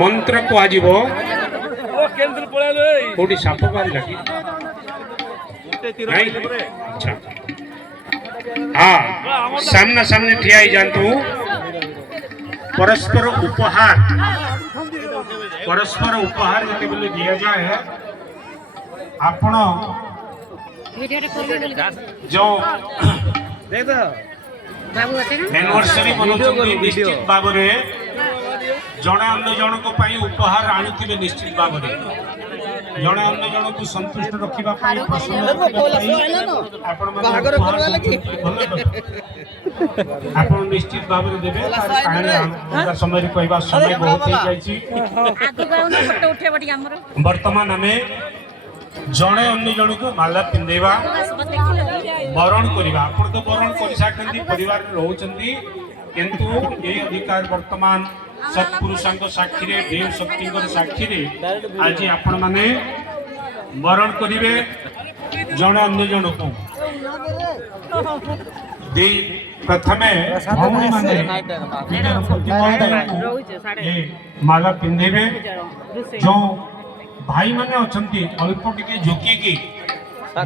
मंत्र कह कोटी साप बाहर लगी अच्छा हाँ सामना सामने ठिया ही जानतु परस्पर उपहार जिते दिया जाए आपण जो एनिवर्सरी मनाउछन्ती निश्चित भाव में जड़े अन्य जन को उपहार आणुथिबे निश्चित भाव में जड़े अन्य जन को संतुष्ट रखिबा पाई आपण निश्चित भाव में देबे कहानी समय कहवा समय बहुत हो जाइछि वर्तमान आमे जड़े अन्य जन को माला पिंधेवा बरण करवा आपण तो बरण कर साकंती परिवार रहउचंती किंतु ये अधिकार वर्तमान सत्पुरुषांक साक्षी रे देव शक्तिंकर साक्षी रे आज आपण माने बरण करिवे जड़े अन्य जन को दे प्रथमे भौणी माने निजर प्रतिपद ये माला पिंधेबे जो भाई माने अछंती अल्प टिके झुकी की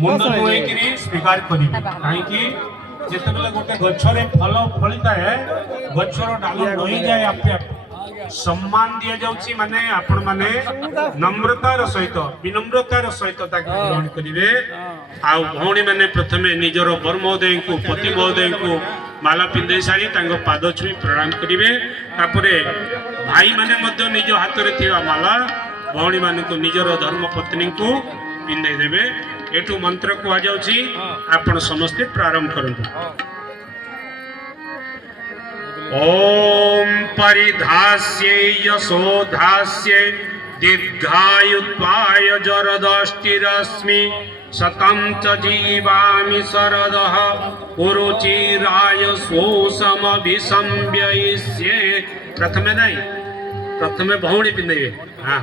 मुंड नोए कि स्वीकार करिवे काहे कि जेतेबेले गोटे गछरे फल फलिता है गछर डाल नई जाए आपे सम्मान दिया जाउची माने आपण माने नम्रतार सहित विनम्रतार सहित ताके ग्रहण करिवे आ भौणी माने प्रथमे निजर बर महोदय को पति महोदय को माला पिंधे सारी तांको पाद छुई प्रणाम करिवे तापरे भाई माने मध्य निज हाथ रे थिवा माला भौणी माने को निजर धर्म पत्नी को पिंधे देबे एठू मंत्र कह जाउची आपण समस्ते प्रारंभ करंतु ओम परिधास्ये यशोधास्ये दीर्घायुत्वाय जरदष्टिरश्मि शतं च जीवामि शरदः पुरुचिराय शोषमभिसंव्ययिष्ये प्रथमे नहीं प्रथमे भौणी पिंधे हाँ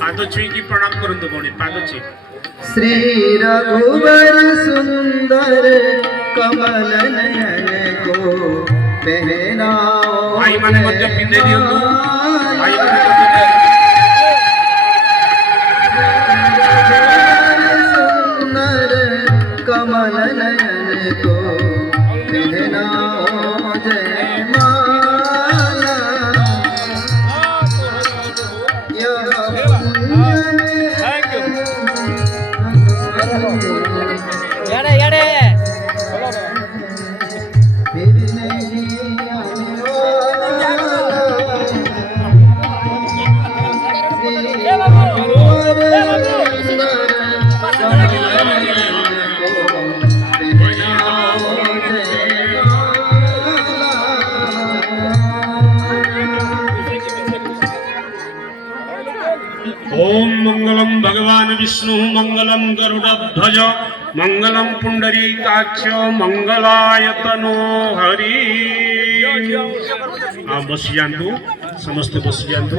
पाद छुई की प्रणाम करंतु भौणी पाद छुई श्री रघुवर सुंदर कमल नयन को पहनाओ भाई माने मध्य पिंधे दियंतु भाई माने सुंदर कमल नयन को पहनाओ जय माला ओम मंगलम भगवान विष्णु मंगलम गरुड़ध्वज मंगलम पुंडरीकाक्ष मंगलायतनो हरि बस जातु समस्त बस जातु।